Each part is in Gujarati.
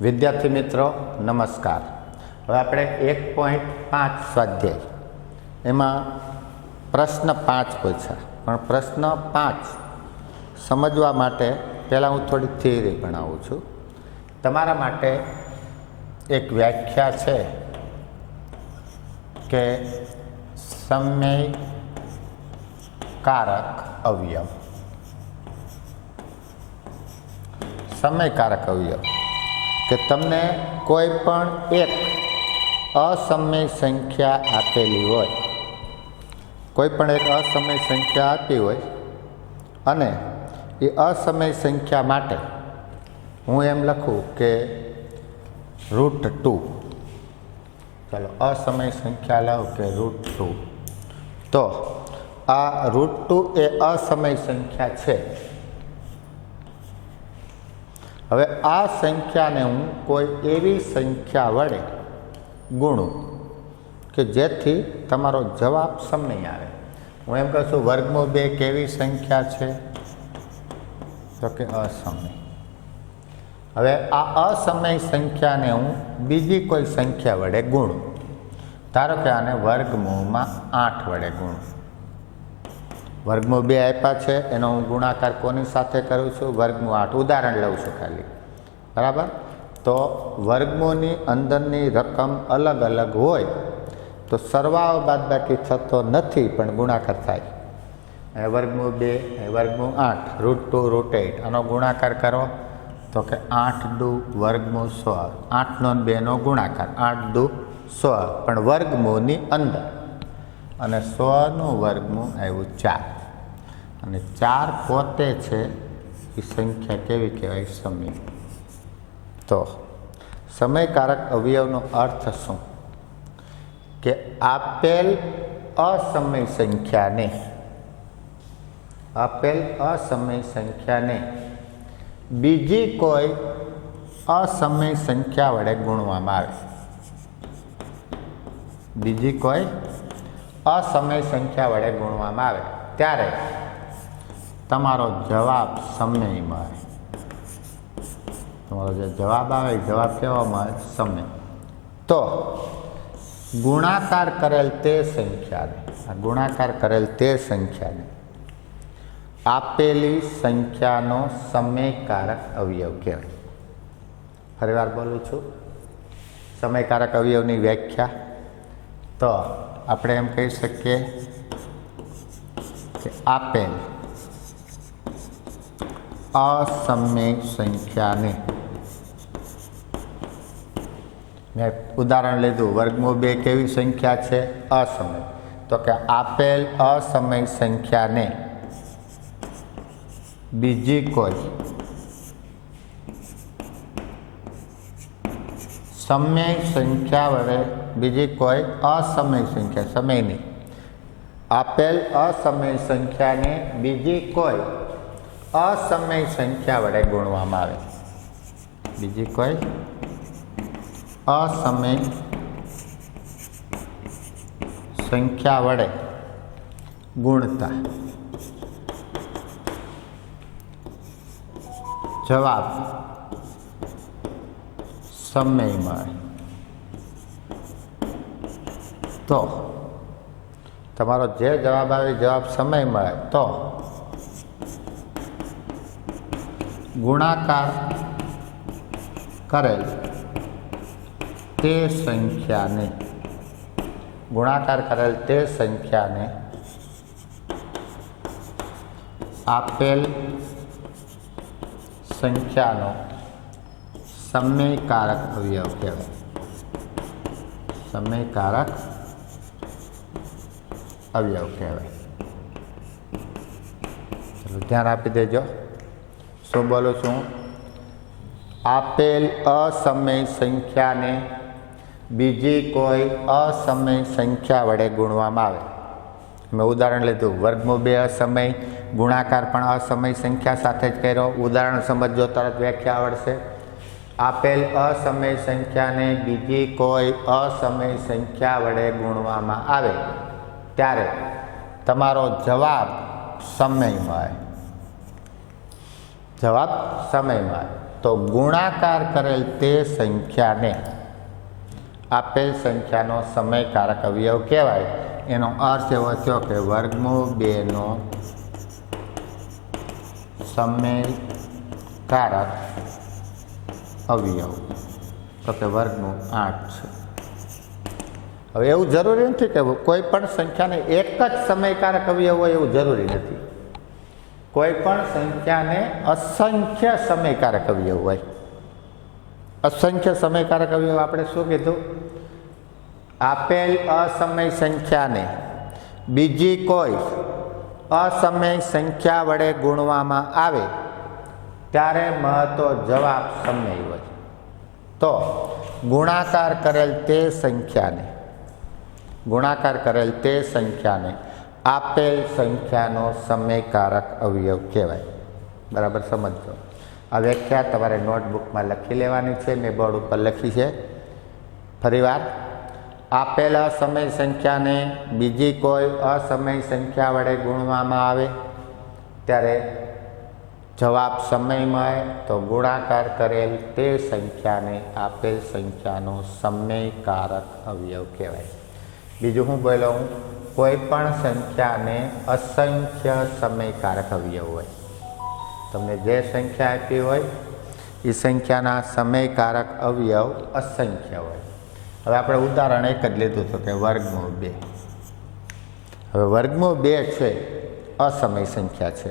વિદ્યાર્થી મિત્રો નમસ્કાર। હવે આપણે 1.5 સ્વાધ્યાય એમાં પ્રશ્ન 5 પૂછ્યા, પણ પ્રશ્ન 5 સમજવા માટે પહેલાં હું થોડી થિયરી ભણાવું છું। તમારા માટે એક વ્યાખ્યા છે કે સમયકારક અવયવ। સમયકારક અવયવ કે તમને કોઈ પણ એક અસમય સંખ્યા આપેલી હોય, કોઈ પણ એક અસમય સંખ્યા આપી હોય અને એ અસમય સંખ્યા માટે હું એમ લખું કે √2, ચાલો અસમય સંખ્યા લઉં કે √2, તો આ √2 એ અસમય સંખ્યા છે। હવે આ સંખ્યાને હું કોઈ એવી સંખ્યા વડે ગુણું કે જેથી તમારો જવાબ સમય આવે। હું એમ કહું છું વર્ગમૂળ 2 કેવી સંખ્યા છે, તો કે અસમય। હવે આ અસમય સંખ્યાને હું બીજી કોઈ સંખ્યા વડે ગુણું, ધારો કે આને વર્ગમૂળમાં 8 વડે ગુણું। વર્ગમૂળ 2 આપ્યા છે, એનો હું ગુણાકાર કોની સાથે કરું છું? વર્ગમૂળ 8। ઉદાહરણ લઉં છું ખાલી, બરાબર? તો વર્ગમૂળની અંદરની રકમ અલગ અલગ હોય તો સરવાળો બાદબાકી થતો નથી, પણ ગુણાકાર થાય। વર્ગમૂળ 2, વર્ગમૂળ 8, √2, √8, આનો ગુણાકાર કરો તો કે 8 દુ વર્ગમૂળ 16, 8 નો 2 નો ગુણાકાર 8 દુ 16, પણ વર્ગમૂળની અંદર, અને 16 નું વર્ગમૂળ આવ્યું 4, અને 4 પોતે છે એ સંખ્યા કેવી કહેવાય? સમય। તો સમયકારક અવયવનો અર્થ શું? કે આપેલ અસમય સંખ્યાને બીજી કોઈ અસમય સંખ્યા વડે ગુણવામાં આવે। બીજી કોઈ અસમય સંખ્યા વડે ગુણવામાં આવે ત્યારે તમારો જવાબ સમય મળે। તમારો જે જવાબ આવે એ જવાબ કેવો મળે? સમય। તો ગુણાકાર કરેલ તે સંખ્યાને આપેલી સંખ્યાનો સમયકારક અવયવ કહેવાય। ફરીવાર બોલું છું, સમયકારક અવયવની વ્યાખ્યા તો આપણે એમ કહી શકીએ કે આપેલ અસમય સંખ્યાને, મેં ઉદાહરણ લીધું વર્ગમૂળ 2 કેવી સંખ્યા છે? અસમય। તો કે આપેલ અસમય સંખ્યાને બીજી કોઈ સમય સંખ્યા વડે, બીજી કોઈ અસમય સંખ્યા, સમયની આપેલ અસમય સંખ્યાને બીજી કોઈ અસમય સંખ્યા વડે ગુણવામાં આવે। બીજી કોઈ અસમય સંખ્યા વડે ગુણતા જવાબ સમય મળે। તો તમારો જે જવાબ આવે જવાબ સમય મળે તો ગુણાકાર કરેલ તે સંખ્યાને આપેલ સંખ્યાનો સમયકારક અવયવ કહેવાય। સમયકારક અવયવ કહેવાય। ચલો ધ્યાન આપી દેજો, શું બોલું છું? આપેલ અસમય સંખ્યાને બીજી કોઈ અસમય સંખ્યા વડે ગુણવામાં આવે। મેં ઉદાહરણ લીધું વર્ગમૂળ 2 અસમય, ગુણાકાર પણ અસમય સંખ્યા સાથે જ કર્યો। ઉદાહરણ સમજો તરત વ્યાખ્યા આવડશે। આપેલ અસમય સંખ્યાને બીજી કોઈ અસમય સંખ્યા વડે ગુણવામાં આવે ત્યારે તમારો જવાબ સમય મળે। જવાબ સમય મળે। તો ગુણાકાર કરેલ તે સંખ્યાને આપેલ સંખ્યાનો સમયકારક અવયવ કહેવાય. એનો અર્થ એવો થયો કે વર્ગમૂળ 2નો સમયકારક અવયવ તો કે વર્ગમૂળ 8 છે. હવે એવું જરૂરી નથી કે કોઈ પણ સંખ્યાને એક જ સમયકારક અવયવ હોય એવું જરૂરી નથી. કોઈ પણ સંખ્યાને અસંખ્ય સમયકારક અવયવ હોય. અસંખ્ય સમયકારક અવયવ આપણે શું કીધું? આપેલ અસમય સંખ્યાને બીજી કોઈ અસમય સંખ્યા વડે ગુણવામાં આવે ત્યારે મળતો જવાબ સમય હોય. તો ગુણાકાર કરેલ તે સંખ્યાને આપેલ સંખ્યાનો સમયકારક અવયવ કહેવાય. બરાબર સમજો. આ વ્યાખ્યા તમારે નોટબુકમાં લખી લેવાની છે. મેં બોર્ડ ઉપર લખી છે. ફરીવાર, આપેલ અસમય સંખ્યાને બીજી કોઈ અસમય સંખ્યા વડે ગુણવામાં આવે ત્યારે જવાબ સમય મળે તો ગુણાકાર કરેલ તે સંખ્યાને આપેલ સંખ્યાનો સમયકારક અવયવ કહેવાય. બીજું હું બોલ્યો હું, કોઈ પણ સંખ્યાને અસંખ્ય સમયકારક અવયવ હોય. તમને જે સંખ્યા આપી હોય એ સંખ્યાના સમયકારક અવયવ અસંખ્ય હોય. હવે આપણે ઉદાહરણ એક જ લીધું હતું કે વર્ગમૂળ 2. હવે વર્ગમૂળ 2 છે અસમય સંખ્યા છે.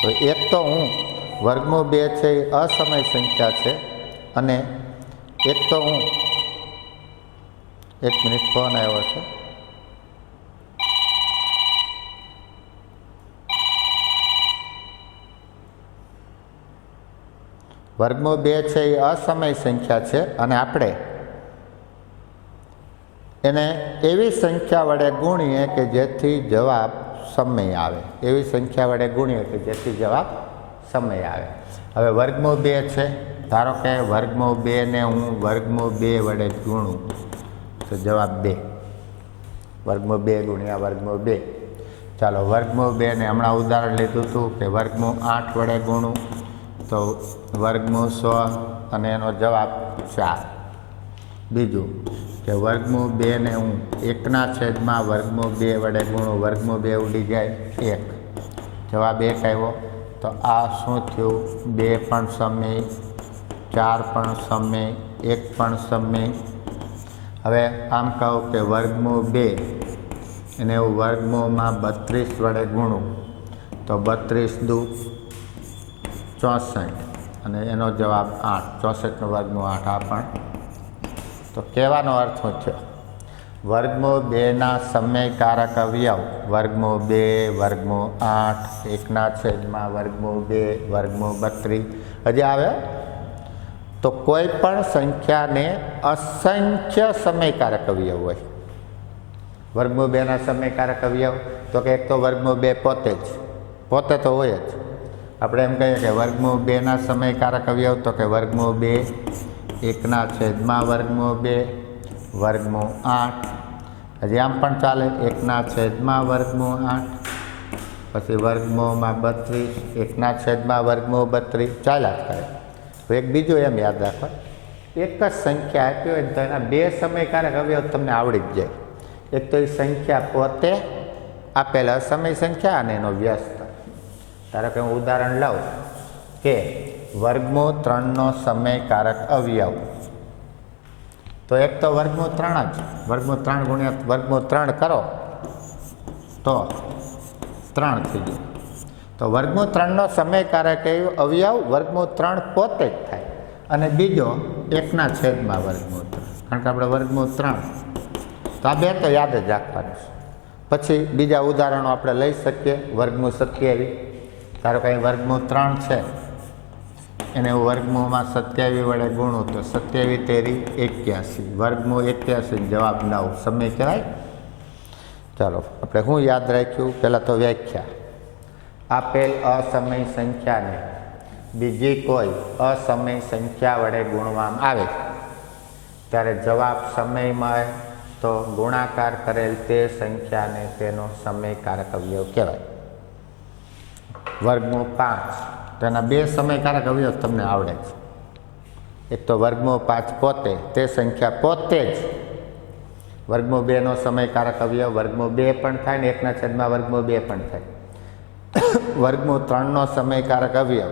હવે એક તો હું વર્ગમૂળ 2 છે એ અસમય સંખ્યા છે અને એક તો હું, એક મિનિટ ફોન આવ્યો છે. વર્ગમૂળ 2 છે એ અસમય સંખ્યા છે અને આપણે એને એવી સંખ્યા વડે ગુણીએ કે જેથી જવાબ સમય આવે. એવી સંખ્યા વડે ગુણીએ કે જેથી જવાબ સમય આવે. હવે વર્ગમૂળ 2 છે, ધારો કે વર્ગમૂળ 2 ને હું વર્ગમૂળ 2 વડે ગુણું તો જવાબ 2. વર્ગમૂળ 2 ગુણ્યા વર્ગમૂળ 2. ચાલો વર્ગમૂળ 2 ને હમણાં ઉદાહરણ લીધું હતું કે વર્ગમૂળ 8 વડે ગુણું તો વર્ગમૂળ 100 અને એનો જવાબ 4. બીજું કે વર્ગમૂળ 2 ને હું 1/2 વર્ગમૂળ 2 વડે ગુણું, વર્ગમૂળ 2 ઉડી જાય 1, જવાબ 1 આવ્યો. તો આ શું થયું? 2 પણ સમય, 4 પણ સમય, 1 પણ સમય. હવે આમ કહું કે વર્ગમૂળ 2 એને હું વર્ગમૂળમાં 32 વડે ગુણું તો 32 દુ 64 અને એનો જવાબ 8. 64નો વર્ગમૂળ 8. આ પણ તો કહેવાનો અર્થ શું થયો? વર્ગમૂળ 2ના સમયકારક અવયવ વર્ગમૂળ 2, વર્ગમૂળ 8, 1/2 વર્ગમૂળ 2, વર્ગમૂળ 32 હજી આવે. તો કોઈ પણ સંખ્યાને અસંખ્ય સમયકારક અવયવ હોય. વર્ગમૂળ 2ના સમયકારક અવયવ તો કે એક તો વર્ગમૂળ 2 પોતે તો હોય જ. આપણે એમ કહીએ કે વર્ગમૂળ 2ના સમયકારક અવયવ તો કે વર્ગમૂળ 2, 1/2 વર્ગમૂળ 2, વર્ગમૂળ 8. હજી આમ પણ ચાલે, 1/2 વર્ગમૂળ 8, પછી વર્ગમૂળમાં 32, 1/2 વર્ગમૂળ 32 ચાલ્યા જ કરે. એક બીજું એમ યાદ રાખો, એક જ સંખ્યા આપી હોય તો એના 2 સમયકારક અવયવ તમને આવડી જ જાય. એક તો એ સંખ્યા પોતે આપેલ અસમય સંખ્યા અને એનો વ્યસ્ત. ધારો કે હું ઉદાહરણ લઉં કે વર્ગમૂળ 3નો સમયકારક અવયવ તો એક તો વર્ગમૂળ 3 જ. વર્ગમૂળ 3 ગુણ્યા વર્ગમૂળ 3 કરો તો 3 થઈ ગયું. તો વર્ગમૂળ 3નો સમયકારક અવયવ વર્ગમૂળ 3 પોતે જ થાય અને બીજો 1/2 વર્ગમૂળ 3. કારણ કે આપણે વર્ગમૂળ 3 તો આ 2 તો યાદ જ રાખવાનું છે. પછી બીજા ઉદાહરણો આપણે લઈ શકીએ. વર્ગમૂળ 27. ધારો કે વર્ગમૂળ 3 છે એને હું વર્ગમૂળમાં 27 વડે ગુણું તો 27 તેરી 81, વર્ગમૂળ 81, જવાબ 9. સમય કહેવાય. ચાલો આપણે શું યાદ રાખ્યું? પહેલાં તો વ્યાખ્યા. આપેલ અસમય સંખ્યાને બીજી કોઈ અસમય સંખ્યા વડે ગુણવામાં આવે ત્યારે જવાબ સમય મળે તો ગુણાકાર કરેલ તે સંખ્યાને તેનો સમયકારક અવયવ કહેવાય. વર્ગમૂળ 5 તેના 2 સમયકારક અવયવ તમને આવડે છે. એક તો વર્ગમૂળ 5 પોતે, તે સંખ્યા પોતે જ વર્ગમૂળ 2નો સમયકારક અવયવ વર્ગમૂળ 2 પણ થાય ને 1/2 વર્ગમૂળ 2 પણ થાય. વર્ગમૂળ 3નો સમયકારક અવયવ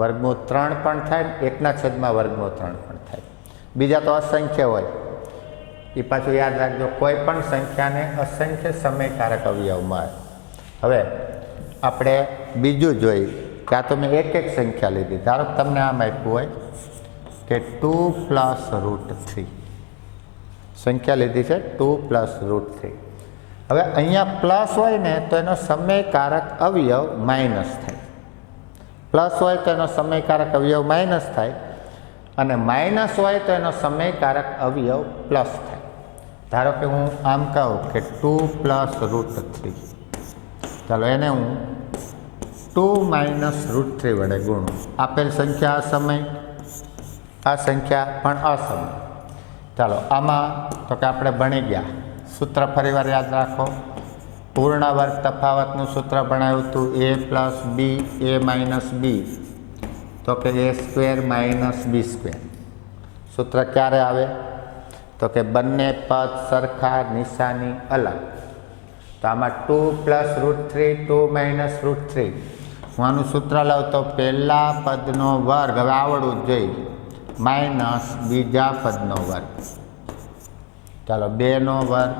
વર્ગમૂળ 3 પણ થાય ને 1/2 વર્ગમૂળ 3 પણ થાય. બીજા તો અસંખ્ય હોય, એ પાછું યાદ રાખજો, કોઈ પણ સંખ્યાને અસંખ્ય સમયકારક અવયવ મળે. હવે આપણે બીજું જોઈએ કે આ તો મેં એક સંખ્યા લીધી. ધારો તમને આમ આપ્યું હોય કે 2 + √3 સંખ્યા લીધી છે 2 + √3. હવે અહીંયા પ્લસ હોય ને તો એનો સમયકારક અવયવ માઇનસ થાય. પ્લસ હોય તો એનો સમયકારક અવયવ માઇનસ થાય અને માઇનસ હોય તો એનો સમયકારક અવયવ પ્લસ થાય. ધારો કે હું આમ કહું કે 2 + √3, ચાલો એને હું 2 - √3 વડે ગુણું. આપેલ સંખ્યા અસમય, આ સંખ્યા પણ અસમય. ચાલો આમાં તો કે આપણે ભણી ગયા. સૂત્ર ફરીવાર યાદ રાખો. પૂર્ણ વર્ગ તફાવતનું સૂત્ર ભણાવ્યું હતું a + b, a - b, તો કે a² - b². સૂત્ર ક્યારે આવે? તો કે બંને પદ સરખા, નિશાની અલગ. તો આમાં 2 + √3, 2 - √3. હું આનું સૂત્ર લઉં તો પહેલા પદનો વર્ગ, હવે આવડવું જ જોઈએ, માઇનસ બીજા પદનો વર્ગ. ચાલો 2નો વર્ગ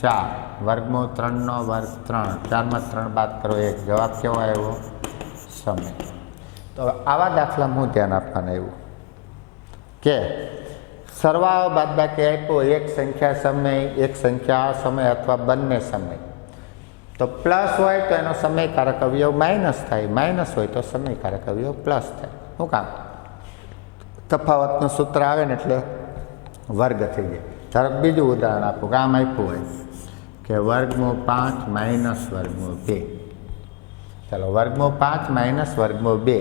4, વર્ગમૂળ 3નો વર્ગ 3, 4 માં 3 બાદ કરો 1. જવાબ કેવો આવ્યો? સમય. તો આવા દાખલા હું ધ્યાન આપવાનું આવ્યું કે સરવાળો બાદબાકી આપ્યો, એક સંખ્યા સમય, એક સંખ્યા અસમય અથવા બંને સમય. તો પ્લસ હોય તો એનો સમયકારક અવયવ માઇનસ થાય, માઇનસ હોય તો સમયકારક અવયવ પ્લસ થાય. શું કામ? તફાવતનું સૂત્ર આવે ને એટલે વર્ગ થઈ જાય. ધારો બીજું ઉદાહરણ આપું કે આમ આપ્યું હોય કે વર્ગમૂળ 5 - વર્ગમૂળ 2. ચાલો વર્ગમૂળ 5 - વર્ગમૂળ 2.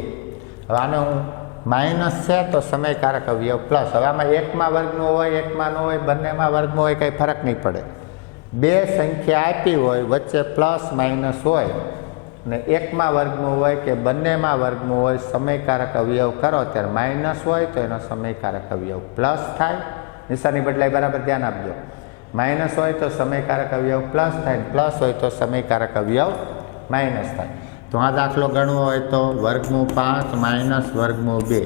હવે આને હું માઇનસ છે તો સમયકારક અવયવ પ્લસ. હવે આમાં એકમાં વર્ગમૂળ હોય, એકમાં ન હોય, બંનેમાં વર્ગમૂળ હોય, કંઈ ફરક નહીં પડે. બે સંખ્યા આપી હોય, વચ્ચે પ્લસ માઇનસ હોય ને એકમાં વર્ગમૂળ હોય કે બંનેમાં વર્ગમૂળ હોય, સમયકારક અવયવ કરો ત્યારે માઇનસ હોય તો એનો સમયકારક અવયવ પ્લસ થાય. નિશાની બદલાય, બરાબર ધ્યાન આપજો. માઇનસ હોય તો સમયકારક અવયવ પ્લસ થાય, પ્લસ હોય તો સમયકારક અવયવ માઇનસ થાય. તો આ દાખલો ગણવો હોય તો વર્ગમૂળ 5 - વર્ગમૂળ 2.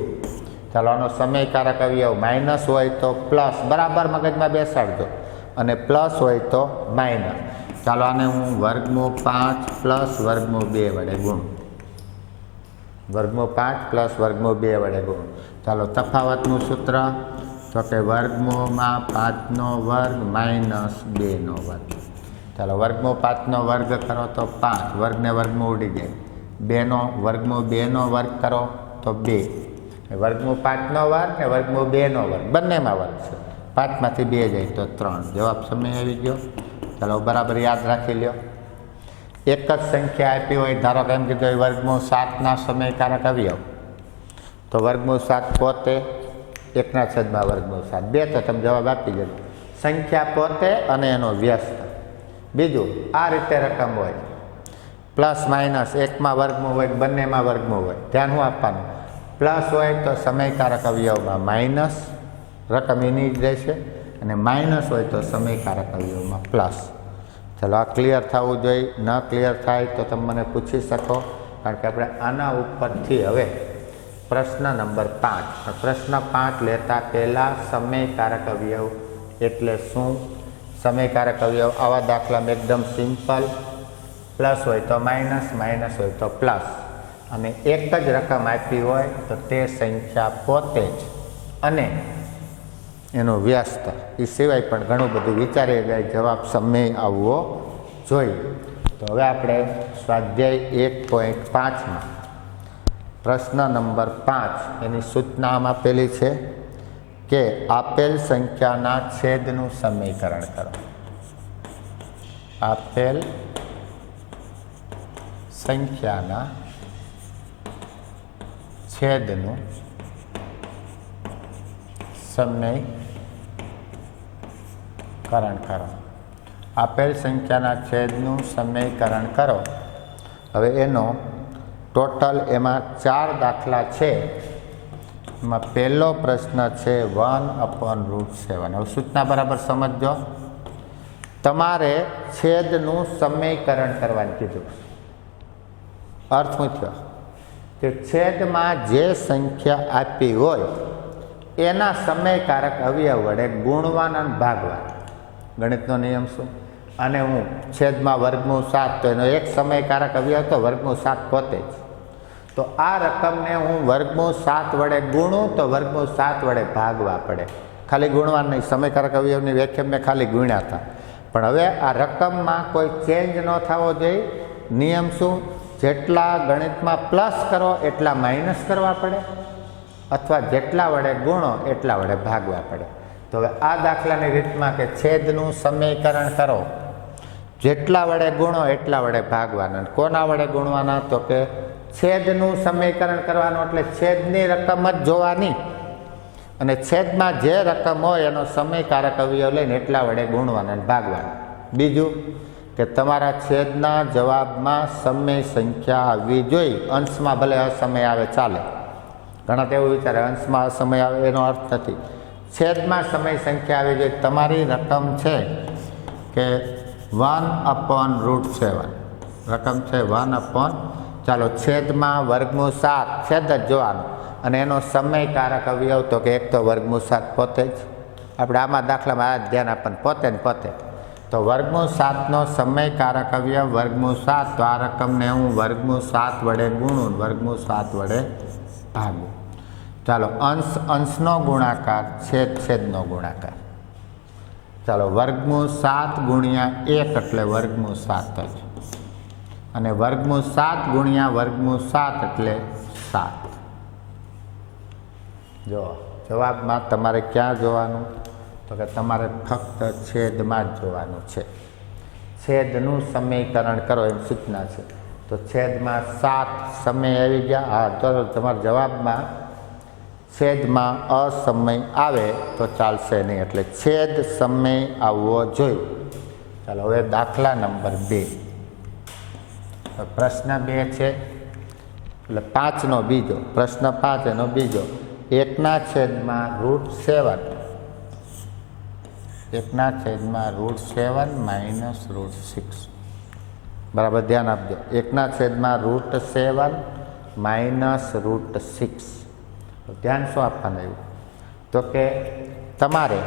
ચાલો આનો સમયકારક અવયવ માઇનસ હોય તો પ્લસ, બરાબર મગજમાં બેસાડજો, અને પ્લસ હોય તો માઇનસ. ચાલો આને હું વર્ગમૂળ 5 + વર્ગમૂળ 2 વડે ગુણું. વર્ગમૂળ 5 + વર્ગમૂળ 2 વડે ગુણું. ચાલો તફાવતનું સૂત્ર તો કે વર્ગમૂળમાં 5નો વર્ગ માઇનસ 2નો વર્ગ. ચાલો વર્ગમૂળ 5નો વર્ગ કરો તો 5, વર્ગને વર્ગમૂળ ઉડી જાય. 2નો વર્ગમૂળ 2નો વર્ગ કરો તો 2. વર્ગમૂળ 5નો વર્ગ ને વર્ગમૂળ 2નો વર્ગ બંનેમાં વર્ગ છે. 5 માંથી 2 જાય તો 3. જવાબ સમય આવી ગયો. ચાલો બરાબર યાદ રાખી લ્યો. એક જ સંખ્યા આપી હોય, ધારો કે એમ કીધું હોય વર્ગમૂળ 7ના સમયકારક અવયવ, તો વર્ગમૂળ 7 પોતે, 1/2 વર્ગમૂળ 7, 2 તો તમે જવાબ આપી જજો. સંખ્યા પોતે અને એનો વ્યસ્ત. બીજું આ રીતે રકમ હોય, પ્લસ માઇનસ, એકમાં વર્ગમૂળ હોય, બંનેમાં વર્ગમૂળ હોય, ધ્યાન શું આપવાનું? પ્લસ હોય તો સમયકારક અવયવમાં માઇનસ, રકમ એની જ રહેશે, અને માઇનસ હોય તો સમયકારક અવયવમાં પ્લસ. ચાલો આ ક્લિયર થવું જોઈએ. ન ક્લિયર થાય તો તમે મને પૂછી શકો, કારણ કે આપણે આના ઉપરથી હવે પ્રશ્ન નંબર 5. પ્રશ્ન 5 લેતા પહેલાં સમયકારક અવયવ એટલે શું? સમયકારક અવયવ આવા દાખલામાં એકદમ સિમ્પલ, પ્લસ હોય તો માઇનસ, માઇનસ હોય તો પ્લસ, અને એક જ રકમ આપી હોય તો તે સંખ્યા પોતે જ અને એનો વ્યસ્ત. એ સિવાય પણ ઘણું બધું વિચારી જાય, જવાબ સમય આવવો જોઈએ. તો હવે આપણે સ્વાધ્યાય 1.5માં પ્રશ્ન નંબર 5 એની સૂચનામાં આપેલી છે કે આપેલ સંખ્યાના છેદનું સમીકરણ કરો. આપેલ સંખ્યાના છેદનું સમીકરણ કરો. આપેલ સંખ્યાના છેદનું સમીકરણ કરો. હવે એનો ટોટલ એમાં 4 દાખલા છે, એમાં પહેલો પ્રશ્ન છે 1/√7. હવે સૂચના બરાબર સમજજો. તમારે છેદનું સમીકરણ કરવાનું કીધું. અર્થ શું થયો કે છેદમાં જે સંખ્યા આપી હોય એના સમયકારક અવયવ વડે ગુણવાના અને ભાગવાના. ગણિતનો નિયમ શું? અને હું છેદમાં વર્ગમૂળ 7 તો એનો એક સમયકારક અવયવ તો વર્ગમૂળ 7 પોતે જ. તો આ રકમને હું વર્ગમૂળ 7 વડે ગુણું તો વર્ગમૂળ 7 વડે ભાગવા પડે. ખાલી ગુણવા નહીં, સમયકારક અવયવની વ્યાખ્યા મેં ખાલી ગુણ્યા હતા. પણ હવે આ રકમમાં કોઈ ચેન્જ ન થવો જોઈએ. નિયમ શું? જેટલા ગણિતમાં પ્લસ કરો એટલા માઇનસ કરવા પડે, અથવા જેટલા વડે ગુણો એટલા વડે ભાગવા પડે. તો હવે આ દાખલાની રીતમાં કે છેદનું સમીકરણ કરો, જેટલા વડે ગુણો એટલા વડે ભાગવાના. કોના વડે ગુણવાના? તો કે છેદનું સમીકરણ કરવાનું એટલે છેદની રકમ જ જોવાની, અને છેદમાં જે રકમ હોય એનો સમયકારક અવયવ લઈને એટલા વડે ગુણવાના અને ભાગવાના. બીજું કે તમારા છેદના જવાબમાં સમય સંખ્યા આવવી જોઈએ. અંશમાં ભલે અસમય આવે ચાલે. ઘણા તો એવું વિચારે અંશમાં અસમય આવે, એનો અર્થ નથી. છેદમાં સમય સંખ્યા આવી જોઈએ. તમારી રકમ છે કે 1/√7. રકમ છે 1 ચાલો છેદમાં વર્ગમૂળ 7 છેદ જ જોવાનું, અને એનો સમયકારક અવયવ તો કે એક તો વર્ગમૂળ 7 પોતે જ. આપણે આમાં દાખલામાં આ ધ્યાન આપવાનું, પોતે ને પોતે. તો વર્ગમૂળ 7નો સમયકારક અવયવ વર્ગમૂળ 7. તો આ રકમને હું વર્ગમૂળ 7 વડે ગુણું, વર્ગમૂળ 7 વડે ભાગું. ચાલો અંશનો ગુણાકાર, છેદનો ગુણાકાર. ચાલો વર્ગમૂળ 7 ગુણ્યા 1 એટલે વર્ગમૂળ 7 જ, અને વર્ગમૂળ 7 ગુણ્યા વર્ગમૂળ 7 એટલે 7. જો જવાબમાં તમારે ક્યાં જોવાનું? તો કે તમારે ફક્ત છેદમાં જ જોવાનું છે. છેદનું સમીકરણ કરો એમ સૂચના છે. તો છેદમાં 7 સમય આવી ગયા. હા, તો તમારા જવાબમાં છેદમાં અસમય આવે તો ચાલશે નહીં, એટલે છેદ સમય આવવો જોઈએ. ચાલો હવે દાખલા નંબર 2. પ્રશ્ન 2 છે એટલે 5નો બીજો પ્રશ્ન. 5 એનો બીજો. 1/√7. 1/√7 - √6. બરાબર ધ્યાન આપજો. 1/√7 - √6. ધ્યાન શું આપવાનું આવ્યું? તો કે તમારે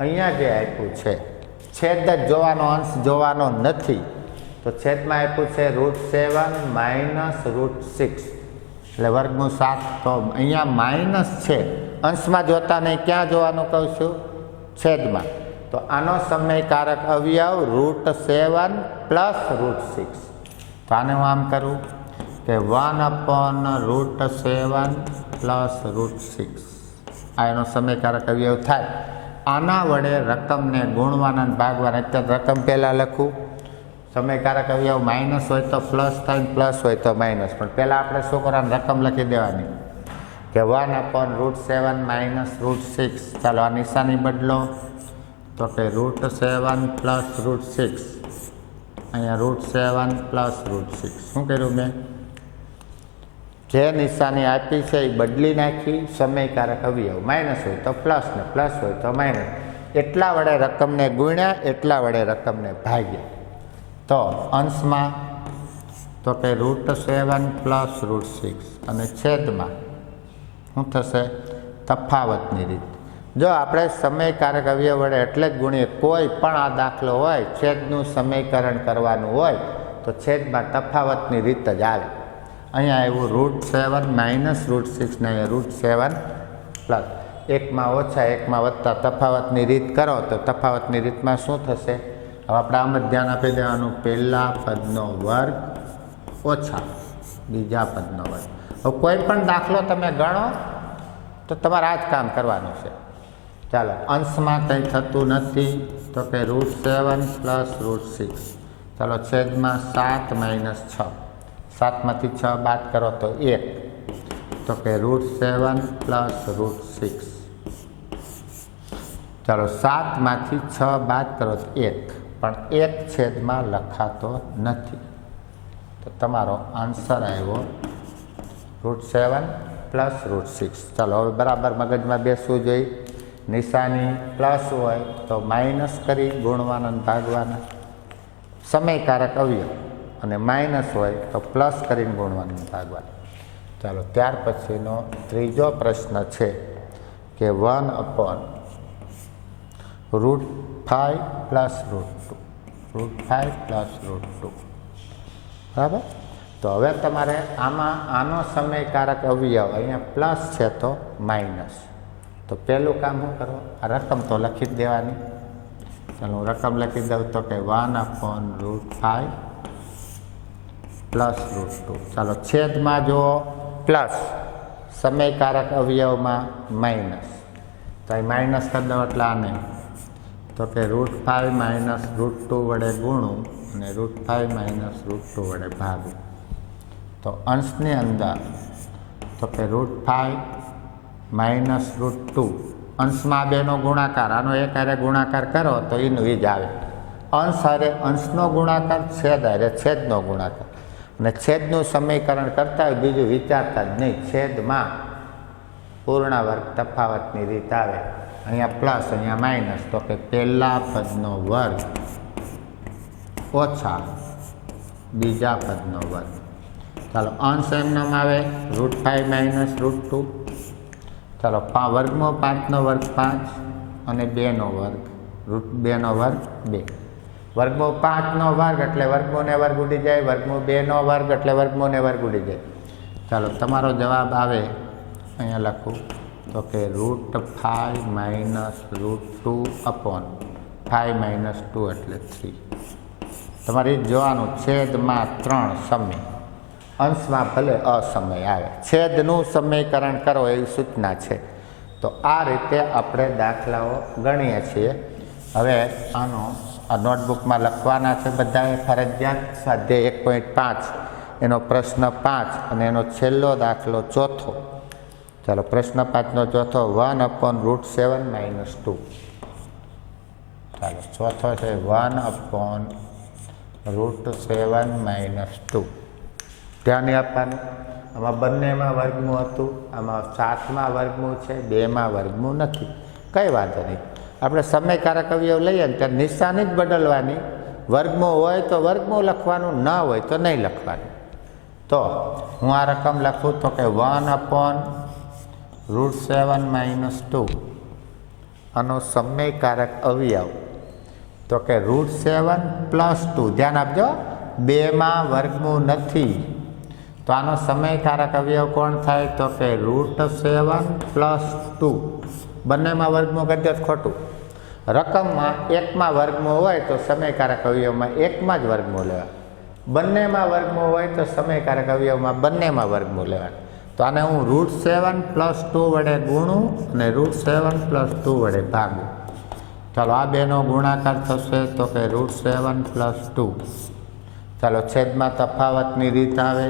અહીંયા જે આપ્યું છે છેદ જ જોવાનો, અંશ જોવાનો નથી. તો છેદમાં આપ્યું છે √7 - √6 એટલે વર્ગમૂળ 7. તો અહીંયા માઇનસ છે, અંશમાં જોતા નહીં. ક્યાં જોવાનું કહું છું? છેદમાં. તો આનો સમયકારક અવયવ √7 + √6. તો આને હું આમ કરું કે 1/√7 + √6. આ એનો સમયકારક અવયવ થાય. આના વડે રકમને ગુણવાના અને ભાગવાના. અત્યારે રકમ પહેલાં લખું. સમયકારક અવયવ માઇનસ હોય તો પ્લસ થાય, પ્લસ હોય તો માઇનસ. પણ પહેલાં આપણે શું કરવાનું? રકમ લખી દેવાની કે 1/√7 - √6. ચાલો આ નિશાની બદલો. તો કે √7 + √6. અહીંયા √7 + √6. શું કર્યું મેં? જે નિશાની આપી છે એ બદલી નાખી. સમયકારક અવયવ માઇનસ હોય તો પ્લસ ને પ્લસ હોય તો માઇનસ. એટલા વડે રકમને ગુણ્યા, એટલા વડે રકમને ભાગ્યા. તો અંશમાં તો કે √7 + √6, અને છેદમાં શું થશે? તફાવતની રીત. જો આપણે સમયકારક અવયવ વડે એટલે જ ગુણીએ. કોઈ પણ આ દાખલો હોય, છેદનું સમીકરણ કરવાનું હોય તો છેદમાં તફાવતની રીત જ આવે. અહીંયા આવ્યું √7 - √6 ને √7 પ્લસ. એકમાં ઓછા એકમાં વત્તા તફાવતની રીત કરો તો તફાવતની રીતમાં શું થશે? હવે આપણે આમ જ ધ્યાન આપી દેવાનું. પહેલા પદનો વર્ગ ઓછા બીજા પદનો વર્ગ. હવે કોઈ પણ દાખલો તમે ગણો તો તમારે આ જ કામ કરવાનું છે. ચાલો અંશમાં કંઈ થતું નથી તો કે √7 + √6. ચાલો છેદમાં 7 - 6. 7માંથી 6 બાદ કરો તો 1. તો કે √7 + √6. ચાલો 7માંથી 6 બાદ કરો તો 1, પણ 1 છેદમાં લખાતો નથી. તો તમારો આન્સર આવ્યો √7 પ્લસ √6. ચાલો હવે બરાબર મગજમાં બેસવું જોઈએ. નિશાની પ્લસ હોય તો માઇનસ કરી ગુણવાના અને ભાગવાના, સમયકારક અવયવ, અને માઇનસ હોય તો પ્લસ કરીને ગુણવાના અને ભાગવાના. ચાલો ત્યાર પછીનો ત્રીજો પ્રશ્ન છે કે 1/√5 પ્લસ √2. બરાબર. તો હવે તમારે આમાં આનો સમયકારક અવયવ અહીંયા પ્લસ છે તો માઇનસ. તો પહેલું કામ શું કરો, આ રકમ તો લખી જ દેવાની. ચાલો હું રકમ લખી દઉં તો કે 1/√5 પ્લસ √2. ચાલો છેદમાં જો પ્લસ, સમયકારક અવયવમાં માઇનસ, તો અહીં માઇનસ કરી દો એટલે આને તો કે √5 માઇનસ √2 વડે ગુણું અને √5 માઇનસ √2 વડે ભાગું. તો અંશની અંદર તો કે √5 માઇનસ √2, અંશમાં બેનો ગુણાકાર, આનો એક હારે ગુણાકાર કરો તો એનું જ આવે. અંશ હારે અંશનો ગુણાકાર, છેદ હારે છેદનો ગુણાકાર. અને છેદનું સમીકરણ કરતા હોય બીજું વિચારતા જ નહીં. છેદમાં પૂર્ણ વર્ગ તફાવતની રીત આવે. અહીંયા પ્લસ, અહીંયા માઇનસ, તો કે પહેલા પદનો વર્ગ ઓછા બીજા પદનો વર્ગ. ચાલો અંશ એમનામ આવે √5 માઇનસ √2. ચાલો વર્ગમાં 5નો વર્ગ 5 અને 2નો વર્ગ, √2નો વર્ગ 2. વર્ગમાં 5નો વર્ગ એટલે વર્ગમૂળને વર્ગ ઉડી જાય, વર્ગમાં 2નો વર્ગ એટલે વર્ગમૂળને વર્ગ ઉડી જાય. ચાલો તમારો જવાબ આવે અહીંયા લખું તો કે √5 માઇનસ √2/5 માઇનસ 2 એટલે 3. તમારે જોવાનું છેદમાં 3 સમય, અંશમાં ભલે અસમય આવે. છેદનું સમીકરણ કરો એવી સૂચના છે. તો આ રીતે આપણે દાખલાઓ ગણીએ છીએ. હવે આનો આ નોટબુકમાં લખવાના છે બધાએ ફરજિયાત. સ્વાધ્યાય 1.5 એનો પ્રશ્ન 5 અને એનો છેલ્લો દાખલો ચોથો. ચાલો પ્રશ્ન 5નો ચોથો 1/√7 માઇનસ 2. ચાલો ચોથો છે 1/√7 માઇનસ 2. ધ્યાન આપવાનું, આમાં બંનેમાં વર્ગમૂળ હતું, આમાં 7માં વર્ગમૂળ છે, 2માં વર્ગમૂળ નથી. કંઈ વાંધો નહીં. આપણે સમયકારક અવયવ લઈએ ને ત્યારે નિશાની જ બદલવાની. વર્ગમૂળ હોય તો વર્ગમૂળ લખવાનું, ન હોય તો નહીં લખવાનું. તો હું આ રકમ લખું તો કે 1/√7 માઇનસ 2 આનો સમયકારક અવયવ તો કે √7 પ્લસ 2. ધ્યાન આપજો, 2માં વર્ગમૂળ નથી. તો આનો સમયકારક અવયવ કોણ થાય તો કે √7 પ્લસ 2. બંનેમાં વર્ગમૂળ કરી દો ખોટું. રકમમાં 1માં વર્ગમૂળ હોય તો સમયકારક અવયવમાં 1માં જ વર્ગમૂળ લેવા. બંનેમાં વર્ગમૂળ હોય તો સમયકારક અવયવમાં બંનેમાં વર્ગમૂળ લેવા. તો આને હું √7 પ્લસ 2 વડે ગુણું અને √7 પ્લસ 2 વડે ભાગું. ચાલો આ બેનો ગુણાકાર થશે તો કે √7 પ્લસ 2. ચાલો છેદમાં તફાવતની રીત આવે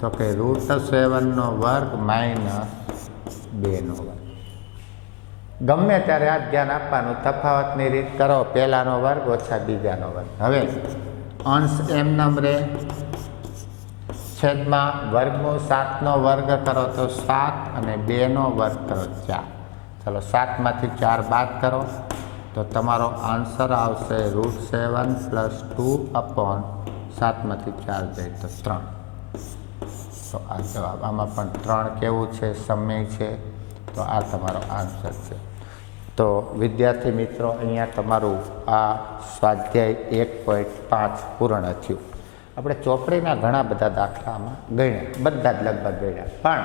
તો કે √7નો વર્ગ માઇનસ 2નો વર્ગ. ગમે ત્યારે આ ધ્યાન આપવાનું, તફાવતની રીત કરો, પહેલાનો વર્ગ ઓછા બીજાનો વર્ગ. હવે અંશ એમનેમ રહે, છેદમાં વર્ગમૂળ 7નો વર્ગ કરો તો 7 અને 2નો વર્ગ કરો 4. ચાલો 7માંથી 4 બાદ કરો તો તમારો આન્સર આવશે √7 પ્લસ 2/7માંથી 4 જાય તો 3. તો આ જવાબ. આમાં પણ 3 કેવું છે, સમય છે. તો આ તમારો આન્સર છે. તો વિદ્યાર્થી મિત્રો, અહીંયા તમારું આ સ્વાધ્યાય 1.5 પૂર્ણ થયું. આપણે ચોપડીના ઘણા બધા દાખલામાં ગણ્યા, બધા જ લગભગ ગણ્યા. પણ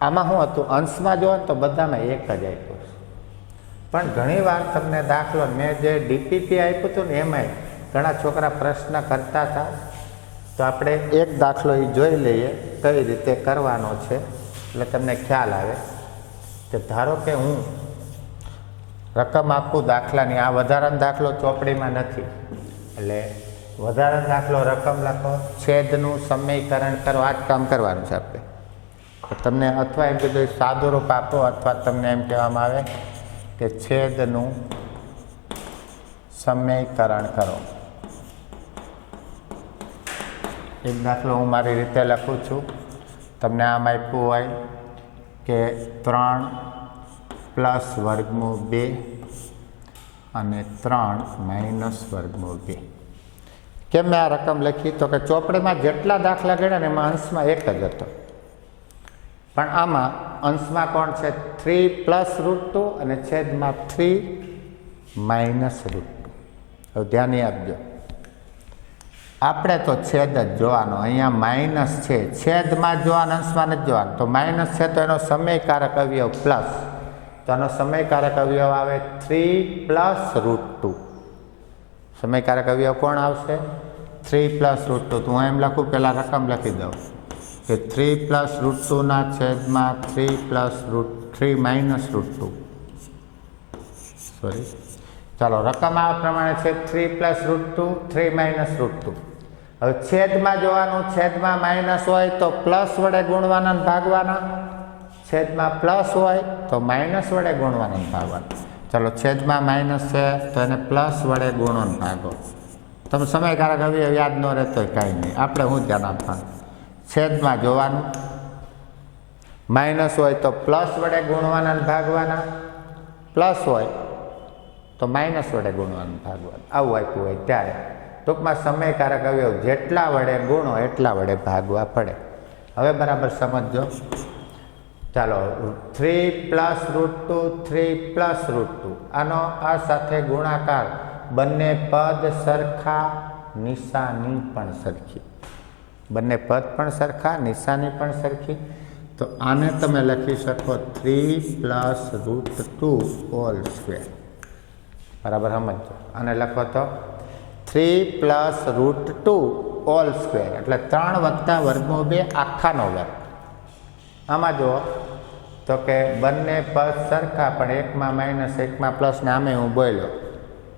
આમાં શું હતું, અંશમાં જોવો ને તો બધામાં એક જ આપ્યું છે. પણ ઘણીવાર તમને દાખલો, મેં જે ડીપીપી આપ્યું હતું ને એમાંય ઘણા છોકરા પ્રશ્ન કરતા હતા. તો આપણે એક દાખલો એ જોઈ લઈએ કઈ રીતે કરવાનો છે, એટલે તમને ખ્યાલ આવે કે ધારો કે હું રકમ આપું દાખલાની, આ વધારાનો દાખલો ચોપડીમાં નથી, એટલે વધારાનો દાખલો રકમ લખો, છેદનું સમીકરણ કરો. આ જ કામ કરવાનું છે આપણે. તમને અથવા એમ કીધું સાદું રૂપ આપો, અથવા તમને એમ કહેવામાં આવે કે છેદનું સમીકરણ કરો. એક દાખલો હું મારી રીતે લખું છું તમને આમ આપ્યું હોય કે 3 પ્લસ વર્ગમૂળ 2 અને 3 માઇનસ વર્ગમૂળ 2. કેમ મેં આ રકમ લખી? તો કે ચોપડીમાં જેટલા દાખલા ગણ્યા ને એમાં અંશમાં એક જ હતો, પણ આમાં અંશમાં કોણ છે? 3 પ્લસ √2 અને છેદમાં 3 માઇનસ √2. હવે ધ્યાન આપજો, આપણે તો છેદ જ જોવાનો, અહીંયા માઇનસ છે, છેદમાં જોવાનું, અંશમાં નથી જોવાનું. તો માઇનસ છે તો એનો સમયકારક અવયવ પ્લસ, તો આનો સમયકારક અવયવ આવે 3 પ્લસ √2. સમયકારક અવયવ કોણ આવશે? 3 પ્લસ √2. તો હું એમ લખું, પહેલાં રકમ લખી દઉં કે 3 પ્લસ √2 ના છેદમાં 3 માઇનસ √2. સોરી, ચાલો રકમ આ પ્રમાણે છે 3 પ્લસ √2, 3 માઇનસ √2. હવે છેદમાં જોવાનું, છેદમાં માઇનસ હોય તો પ્લસ વડે ગુણવાના ભાગવાના, છેદમાં પ્લસ હોય તો માઇનસ વડે ગુણવાના ભાગવાના. ચાલો છેદમાં માઇનસ છે તો એને પ્લસ વડે ગુણો ભાગો. તમે સમયકારક અવયવ યાદ ન રહેતો હોય કાંઈ નહીં, આપણે શું ધ્યાન આપવાનું? છેદમાં જોવાનું, માઇનસ હોય તો પ્લસ વડે ગુણવાના ભાગવાના, પ્લસ હોય તો માઇનસ વડે ગુણવાનું ભાગવાનું. આવું આપ્યું હોય ત્યારે ટૂંકમાં સમયકારક અવયવ જેટલા વડે ગુણો એટલા વડે ભાગવા પડે. હવે બરાબર સમજો. ચાલો 3 પ્લસ √2, 3 પ્લસ √2, આનો આ સાથે ગુણાકાર, બંને પદ સરખા, નિશાની પણ સરખી. બંને પદ પણ સરખા, નિશાની પણ સરખી. તો આને તમે લખી શકો 3 પ્લસ √2 હોલ સ્ક્વેર. બરાબર સમજો. આને લખો તો 3 પ્લસ √2 હોલ સ્ક્વેર, એટલે 3 વત્તા વર્ગમૂળ 2 આખાનો વર્ગ. આમાં જુઓ તો કે બંને પદ સરખા, પણ એકમાં માઇનસ એકમાં પ્લસ, ને આમે હું બોલ્યો,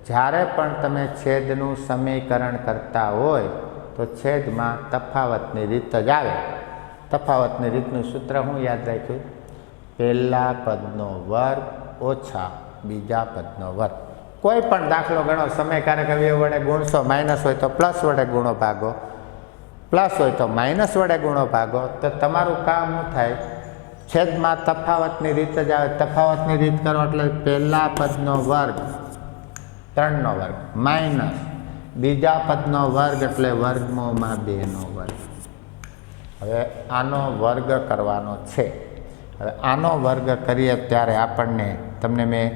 જ્યારે પણ તમે છેદનું સમીકરણ કરતા હોય તો છેદમાં તફાવતની રીત જ આવે. તફાવતની રીતનું સૂત્ર હું યાદ રાખ્યું? પહેલા પદનો વર્ગ ઓછા બીજા પદનો વર્ગ. કોઈ પણ દાખલો ગણો, સમયકારક અવયવ વડે ગુણશો, માઇનસ હોય તો પ્લસ વડે ગુણો ભાગો, પ્લસ હોય તો માઇનસ વડે ગુણો ભાગો, તો તમારું કામ શું થાય? છેદમાં તફાવતની રીત જ આવે. તફાવતની રીત કરો એટલે પહેલા પદનો વર્ગ 3નો વર્ગ માઇનસ બીજા પદનો વર્ગ એટલે વર્ગમૂળમાં 2નો વર્ગ. હવે આનો વર્ગ કરવાનો છે. હવે આનો વર્ગ કરીએ ત્યારે આપણને, તમને મેં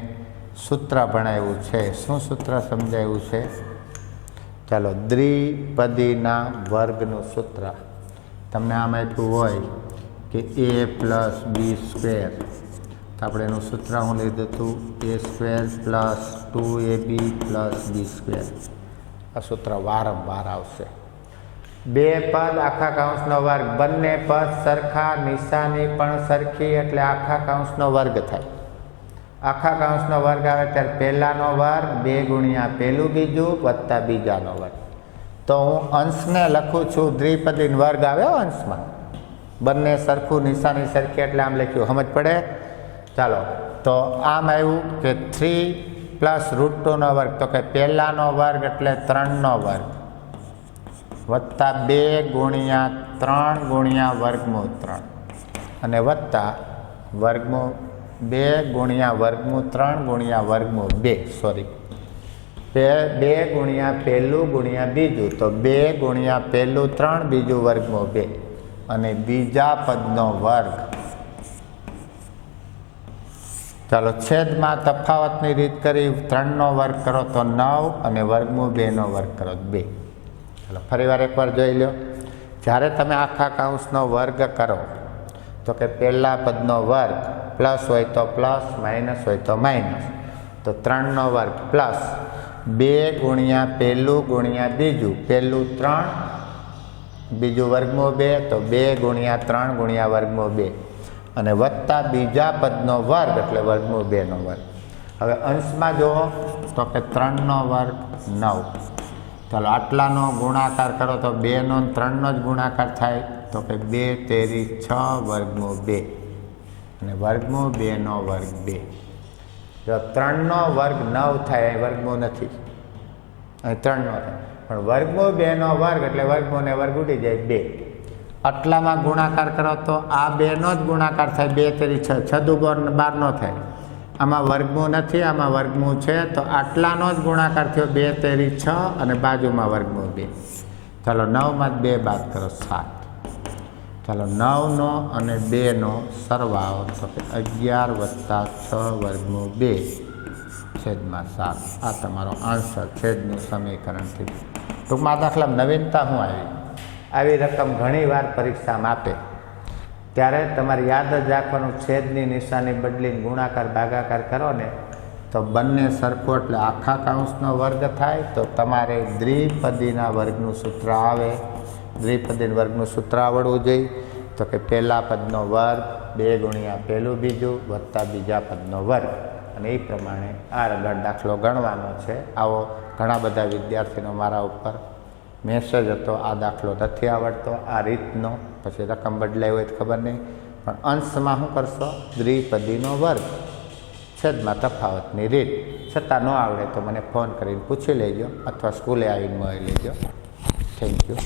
સૂત્ર ભણાવ્યું છે. શું સૂત્ર સમજાવ્યું છે? ચાલો, દ્વિપદીના વર્ગનું સૂત્ર. તમને આમ આપ્યું હોય કે a પ્લસ બી સ્ક્વેર, તો આપણે એનું સૂત્ર હું લીધું હતું a square plus 2ab plus B square. આ સૂત્ર વારંવાર આવશે. બે પદ આખા કૌંસનો વર્ગ, બંને પદ સરખા, નિશાની પણ સરખી, એટલે આખા કૌંસનો વર્ગ થાય. આખા કૌંસનો વર્ગ આવે ત્યારે પહેલાનો વર્ગ 2 ગુણ્યા પહેલું બીજું વત્તા બીજાનો વર્ગ. તો હું અંશને લખું છું દ્વિપદીનો વર્ગ આવ્યો અંશમાં, બંને સરખું, નિશાની સરખી, એટલે આમ લખ્યું. સમજ પડે? ચાલો, તો આમ આવ્યું કે 3 પ્લસ √2નો વર્ગ, તો કે પહેલાનો વર્ગ એટલે 3નો વર્ગ વત્તા 2 ગુણ્યા 3 ગુણ્યા વર્ગમૂળ 3, અને વત્તા વર્ગમૂળ 2 ગુણ્યા વર્ગમૂળ 3 ગુણ્યા વર્ગમૂળ 2. સોરી, 2 ગુણ્યા પહેલું ગુણ્યા બીજું, તો 2 ગુણ્યા પહેલું 3 બીજું વર્ગમૂળ 2, અને બીજા પદનો વર્ગ. ચાલો, છેદમાં તફાવતની રીત કરી 3નો વર્ગ કરો તો 9, અને વર્ગમૂળ 2નો વર્ગ કરો તો 2. ચાલો, ફરીવાર એકવાર જોઈ લો. જ્યારે તમે આખા કૌંસનો વર્ગ કરો તો કે પહેલા પદનો વર્ગ પ્લસ હોય તો પ્લસ, માઇનસ હોય તો માઇનસ. તો 3નો વર્ગ પ્લસ 2 ગુણ્યા પહેલું ગુણ્યા બીજું, પહેલું 3 બીજું વર્ગમૂળ 2, તો 2 ગુણ્યા 3 ગુણ્યા વર્ગમૂળ 2, અને વત્તા બીજા પદનો વર્ગ એટલે વર્ગમૂળ 2નો વર્ગ. હવે અંશમાં જુઓ તો કે 3નો વર્ગ 9. ચાલો, આટલાનો ગુણાકાર કરો તો 2નો 3નો જ ગુણાકાર થાય, તો કે 2 તેરી 6 વર્ગમૂળ 2, અને વર્ગમૂળ 2નો વર્ગ 2. જો 3નો વર્ગ 9 થાય, અહીં વર્ગમૂળ નથી, અહીં 3નો થાય, પણ વર્ગમૂળ 2નો વર્ગ એટલે વર્ગમૂળ ને વર્ગ ઉડી જાય 2. આટલામાં ગુણાકાર કરો તો આ બેનો જ ગુણાકાર થાય, 2 તેરી 6, 6 દુ 12 નો થાય. આમાં વર્ગમૂળ નથી, આમાં વર્ગમૂળ છે, તો આટલાનો જ ગુણાકાર થયો, 2 તેરી 6 અને બાજુમાં વર્ગમૂળ 2. ચાલો 9માં 2 બાદ કરો 7. ચાલો 9નો અને 2નો સરવાળો તો કે 11 + 6 વર્ગમૂળ 2 છેદમાં 7. આ તમારો આન્સર છેદનું સમીકરણ થયું. ટૂંકમાં આ દાખલામાં નવીનતા શું આવી રકમ ઘણી વાર પરીક્ષામાં આપે ત્યારે તમારે યાદ જ રાખવાનું, છેદની નિશાની બદલીને ગુણાકાર ભાગાકાર કરો ને તો બંને સરખો એટલે આખા કૌંસનો વર્ગ થાય. તો તમારે દ્વિપદીના વર્ગનું સૂત્ર આવે. દ્વિપદીના વર્ગનું સૂત્ર આવડવું જોઈએ. તો કે પહેલા પદનો વર્ગ 2 ગુણ્યા પહેલું બીજું વત્તા બીજા પદનો વર્ગ, અને એ પ્રમાણે આ દાખલો ગણવાનો છે. આવો ઘણા બધા વિદ્યાર્થીનો મારા ઉપર મેસેજ હતો, આ દાખલો નથી આવડતો આ રીતનો. પછી રકમ બદલાઈ હોય તો ખબર નહીં, પણ અંશમાં શું કરશો? દ્વિપદીનો વર્ગ છેદમાં તફાવતની રીત. છતાં ન આવડે તો મને ફોન કરીને પૂછી લેજો અથવા સ્કૂલે આવીને મળી લેજો. Thank you.